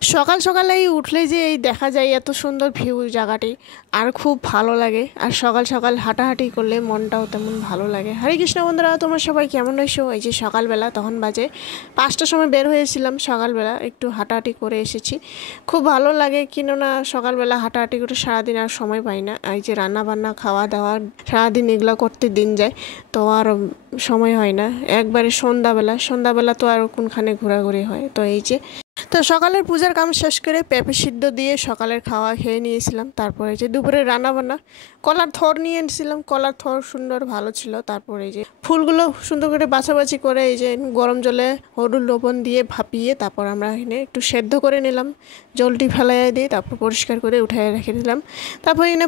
সকাল সকালেই উঠলে যে এই দেখা যায় এত সুন্দর ভিউ জায়গাটি আর খুব ভালো লাগে। আর সকাল সকাল হাঁটাহাঁটি করলে মনটাও তেমন ভালো লাগে। হরে কৃষ্ণ বন্ধুরা, তোমার সবাই কেমন রয়েছো? এই যে সকালবেলা তখন বাজে 5টার সময় বের হয়েছিলাম, সকালবেলা একটু হাঁটাহাঁটি করে এসেছি। খুব ভালো লাগে, কেননা সকালবেলা হাঁটাহাঁটি করে সারাদিন আর সময় পাই না। এই যে রান্না বান্না খাওয়া দাওয়া সারাদিন এগুলো করতে দিন যায়, তো আর সময় হয় না। একবারে সন্ধ্যাবেলা তো আর কোনখানে ঘোরাঘুরি হয়। তো এই যে তো সকালের পূজার কাম শেষ করে পেঁপে সিদ্ধ দিয়ে সকালের খাওয়া খেয়ে নিয়েছিলাম। তারপরে যে দুপুরে রান্না বান্না কলার থর নিয়ে এনেছিলাম, কলার থর সুন্দর ভালো ছিল। তারপরে এই যে ফুলগুলো সুন্দর করে বাছাবাছি করে এই যে গরম জলে হলুদ লবণ দিয়ে ভাপিয়ে তারপর আমরা এখানে একটু সেদ্ধ করে নিলাম, জলটি ফেলাই দিয়ে তারপর পরিষ্কার করে উঠে রেখে দিলাম। তারপর এখানে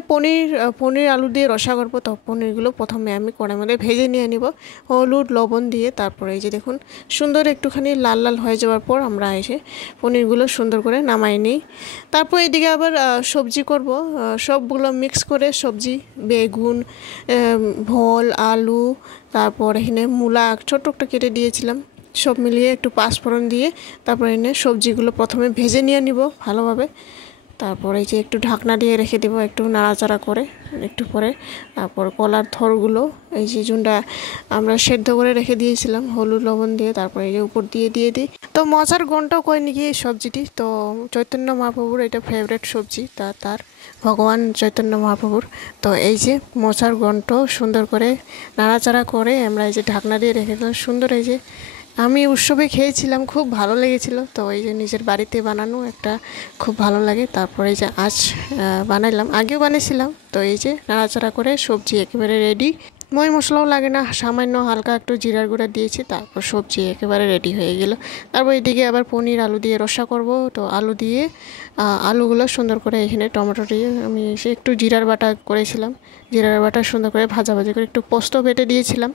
পনির আলু দিয়ে রসা করবো। তো পনিরগুলো প্রথমে আমি কড়াইয়ের মধ্যে ভেজে নিয়ে নিব হলুদ লবণ দিয়ে। তারপরে এই যে দেখুন সুন্দর একটুখানি লাল লাল হয়ে যাওয়ার পর আমরা এসে পনিরগুলো সুন্দর করে নামাই নিই। তারপর এদিকে আবার সবজি করব, সবগুলো মিক্স করে সবজি, বেগুন, ভোল, আলু, তারপর এখানে মূলা ছোট্ট একটা কেটে দিয়েছিলাম, সব মিলিয়ে একটু পাঁচফোড়ন দিয়ে তারপর এনে সবজিগুলো প্রথমে ভেজে নিয়ে নিব ভালোভাবে। তারপরে যে একটু ঢাকনা দিয়ে রেখে দেবো একটু নাড়াচাড়া করে। একটু পরে তারপর কলার থরগুলো এই যে জুনটা আমরা সেদ্ধ করে রেখে দিয়েছিলাম হলুদ লবণ দিয়ে, তারপরে এই যে উপর দিয়ে দিই। তো মজার গন্ধটাও করে নাকি এই সবজিটি। তো চৈতন্য মহাপ্রভুর এটা ফেভারিট সবজি, তার ভগবান চৈতন্য মহাপ্রভুর। তো এই যে মশার গন্ধ সুন্দর করে নাড়াচাড়া করে আমরা এই যে ঢাকনা দিয়ে রেখে দিলাম সুন্দর। এই যে আমি উৎসবে খেয়েছিলাম, খুব ভালো লেগেছিল। তো এই যে নিজের বাড়িতে বানানো একটা খুব ভালো লাগে। তারপরে এই যে আজ বানাইলাম, আগেও বানিয়েছিলাম। তো এই যে নাড়াচাড়া করে সবজি একেবারে রেডি, মই মশলাও লাগে না, সামান্য হালকা একটু জিরার গুঁড়া দিয়েছি, তারপর সবজি একেবারে রেডি হয়ে গেল। তারপর এদিকে আবার পনির আলু দিয়ে রসা করব। তো আলু দিয়ে আলুগুলো সুন্দর করে এখানে টমেটো দিয়ে আমি সে একটু জিরার বাটা করেছিলাম, জিরার বাটা সুন্দর করে ভাজাভাজি করে একটু পোস্ত বেটে দিয়েছিলাম।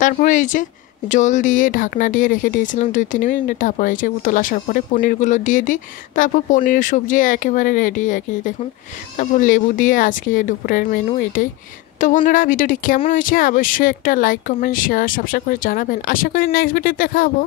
তারপরে এই যে জল দিয়ে ঢাকনা দিয়ে রেখে দিয়েছিলাম 2-3 মিনিট। তারপর এই যে উতল আসার পরে পনিরগুলো দিয়ে দিই। তারপর পনিরের সবজি একেবারে রেডি, একই দেখুন। তারপর লেবু দিয়ে আজকে দুপুরের মেনু এটাই। তো বন্ধুরা, ভিডিওটি কেমন হয়েছে অবশ্যই একটা লাইক কমেন্ট শেয়ার সাবস্ক্রাইব করে জানাবেন। আশা করি নেক্সট ভিডিও দেখা হবো।